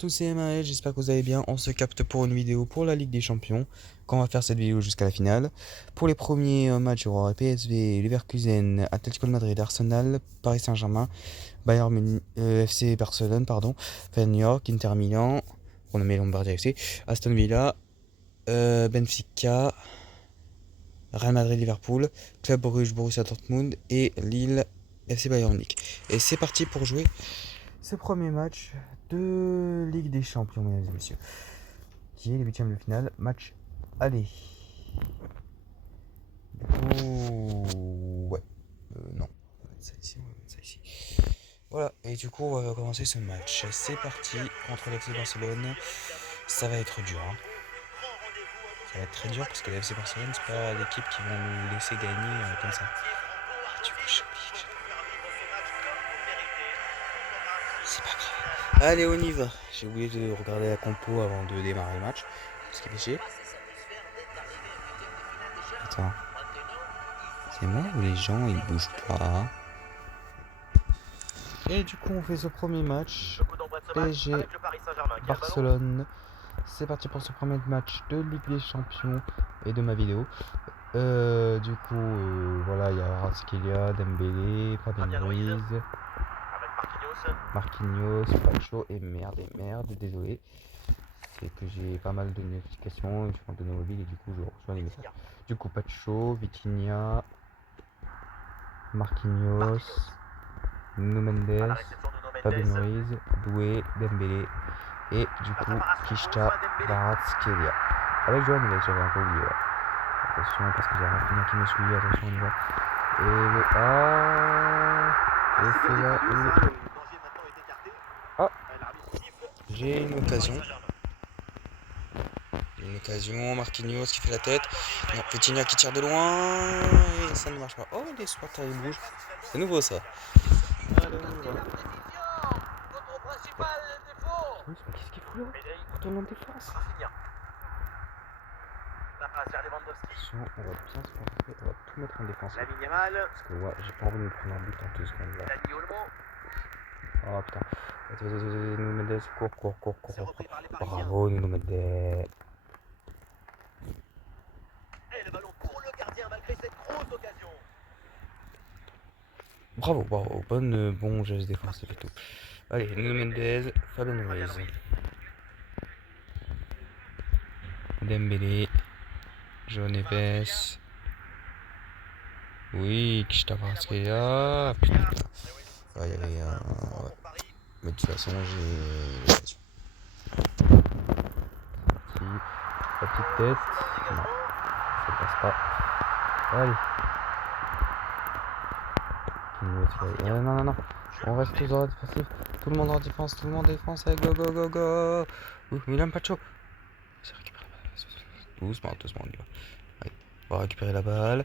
Tous c'est Maël, j'espère que vous allez bien. On se capte pour une vidéo pour la Ligue des Champions. Quand on va faire cette vidéo jusqu'à la finale. Pour les premiers matchs, il y aura PSV, Leverkusen, Atlético de Madrid, Arsenal, Paris Saint-Germain, FC Barcelone, pardon, Feyenoord, Inter Milan, on a mis Lombardie FC, Aston Villa, Benfica, Real Madrid, Liverpool, Club Brugge, Borussia Dortmund et Lille, FC Bayern Munich. Et c'est parti pour jouer ce premier match de Ligue des Champions, mesdames et messieurs, qui est les huitièmes de finale, match aller. Du coup, ouais, non, on va mettre ça ici, on va mettre ça ici. Voilà, et du coup, on va commencer ce match. C'est parti contre l'FC Barcelone. Ça va être dur, hein. Ça va être très dur parce que l'FC Barcelone, c'est pas l'équipe qui va nous laisser gagner comme ça. Du coup, c'est pas grave. Allez, on y va. J'ai oublié de regarder la compo avant de démarrer le match. Ce qui est péché. Attends. C'est moi ou les gens ils bougent pas? Et du coup, on fait ce premier match. PSG Barcelone. C'est parti pour ce premier match de Ligue des Champions et de ma vidéo. Du coup, voilà, il y a Kvaratskhelia, Dembélé, Fabien Ruiz, Marquinhos, Pacho et merde, désolé. C'est que j'ai pas mal de notifications et je prends de nos mobiles et du coup je reçois les messages. Du coup, Pacho, Vitinha, Marquinhos, Nuno Mendes, Fabien Ruiz, Doué, Dembélé et du coup Kishta Kvaratskhelia. Avec Johan Neves, j'avais un peu oublié. Ouais. Attention parce que j'ai Rafinha qui me suit, attention on y va. Et le et c'est là où... Ah, j'ai une occasion. Marquinhos qui fait la tête. Non, Vitinha qui tire de loin. Et ça ne marche pas. Oh, les squatters ils bougent. C'est nouveau ça. Allez, on y va. Oui, mais qu'est-ce qu'il fout là? Retourne en défense. Attention, on va bien se concentrer, on va tout mettre en défense. Parce que ouais, j'ai pas envie de me prendre un but en 2 secondes là. Oh putain. Nuno Mendes, cours. Bravo Nuno Mendes. Bravo, bon geste défensif et tout. Allez, Nuno Mendes, Fabien Ruiz. Dembélé, João Neves. Oui, Kishta Kvaratskhelia. Putain. Ouais, il y avait un... Ouais. Mais de toute façon, j'ai... La petite tête. Non, ça passe pas. Allez. Non. On reste tous dans la défensive. Tout le monde en défense, Allez, go. Milan Pacho. C'est récupéré la balle. Doucement, on y va. Allez, on va récupérer la balle.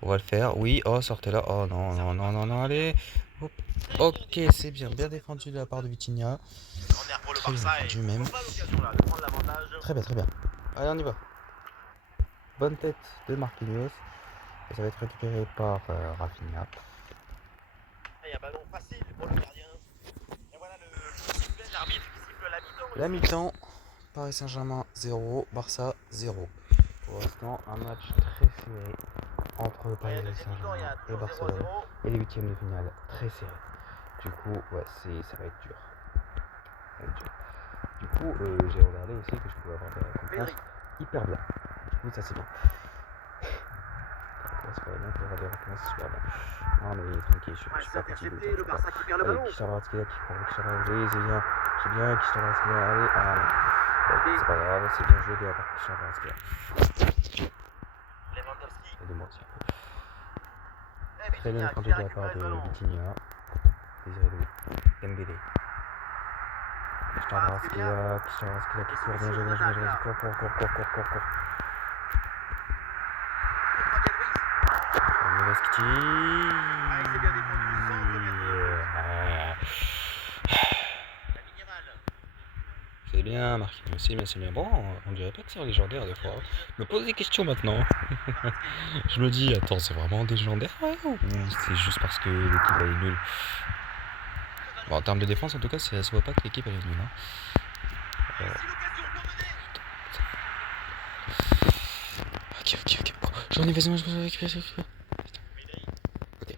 On va le faire. Oui, oh, sortez là. Oh non, allez. Hop. Ok, c'est bien défendu de la part de Vitinha. Très bien défendu même. Très bien. Allez, on y va. Bonne tête de Marquinhos. Et ça va être récupéré par Rafinha. Il y a un ballon facile pour le gardien. Et voilà l'arbitre qui siffle la mi-temps. La mi-temps, Paris Saint-Germain 0, Barça 0. Pour l'instant, un match très serré entre Paris Saint-Germain et Barcelone. Et les huitièmes de finale très serrés. Du coup, ouais, ça va être dur. Du coup, j'ai regardé aussi que je pouvais avoir des récompenses hyper bien. Du coup, ça c'est bien. C'est pas bien pour avoir des récompenses super bien. Non mais tranquille, je suis pas fatigué. Le Barça qui perd le ballon. Kishta Kvaratskhelia qui prend oui, c'est bien. Kishta Kvaratskhelia, allez, c'est pas grave, c'est bien joué de la part de Kishta Kvaratskhelia. Aidez-moi aussi un peu. Très bien défendu de la part de Vitinha. Désiré Dembélé. Kishta Kvaratskhelia qui court bien, cours. C'est bien, Marquinhos, c'est bien. Bon, on dirait pas que c'est légendaire des fois. Je me pose des questions maintenant. Je me dis, attends, c'est vraiment légendaire ou c'est juste parce que l'équipe elle est nulle? Bon, en termes de défense, en tout cas, ça se voit pas que l'équipe elle est nulle. Hein. Ok. J'en ai besoin, je récupère. Ok.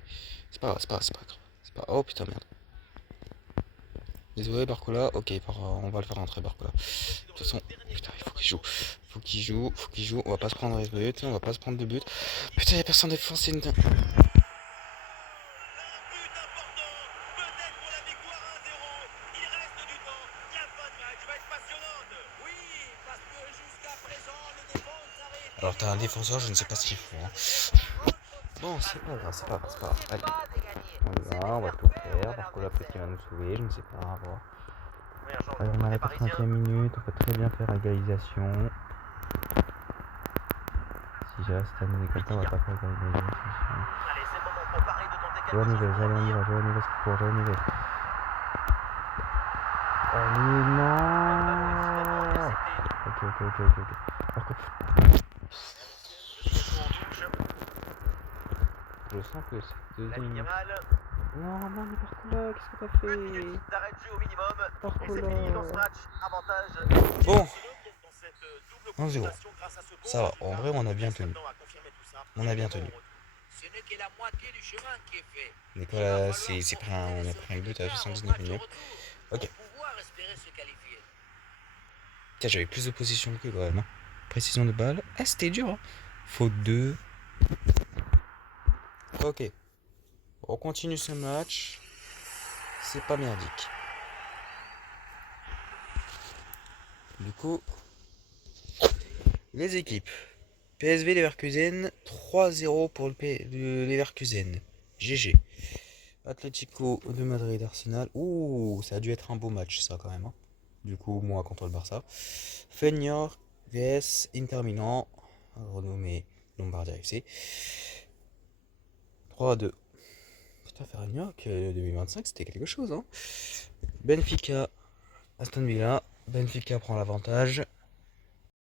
C'est pas grave. Oh putain, merde. Désolé, Barcola. Ok, on va le faire rentrer, Barcola. De toute façon, putain, il faut qu'il joue. On va pas se prendre de but. On va pas se prendre de but. Putain, y'a personne défense. Alors, t'as un défenseur, je ne sais pas ce qu'il faut. Hein. Bon, c'est pas grave. Allez. On va tout faire. Barcola peut-être qu'il va nous sauver, je ne sais pas. On va voir. Allez, on a la 80e minute, on peut très bien faire égalisation. Si j'ai resté à nous comme ça, on va pas faire égalisation. Joël Nives, allez on y va, Joël Nives qui court, Joël Nives. Oh non. Ok. Par contre, je sens que c'est deuxième. Non, mais Barcola, qu'est-ce que t'as fait? Barcola. Bon, 1-0. Ça va, en vrai, on a bien tenu. Nicolas, on a pris un but à 79 minutes. Ok. Tiens, j'avais plus de position que lui quand même. Hein. Précision de balle. Ah, c'était dur. Hein. Faute 2. Ok. On continue ce match. C'est pas merdique. Du coup, les équipes. PSV Leverkusen, 3-0 pour le Leverkusen. GG. Atlético de Madrid Arsenal. Ouh, ça a dû être un beau match ça quand même. Hein. Du coup, moi contre le Barça. Feyenoord vs Inter Milan, renommé Lombardia FC. 3-2. Putain, Feyenoord 2025 c'était quelque chose. Hein. Benfica, Aston Villa. Benfica prend l'avantage.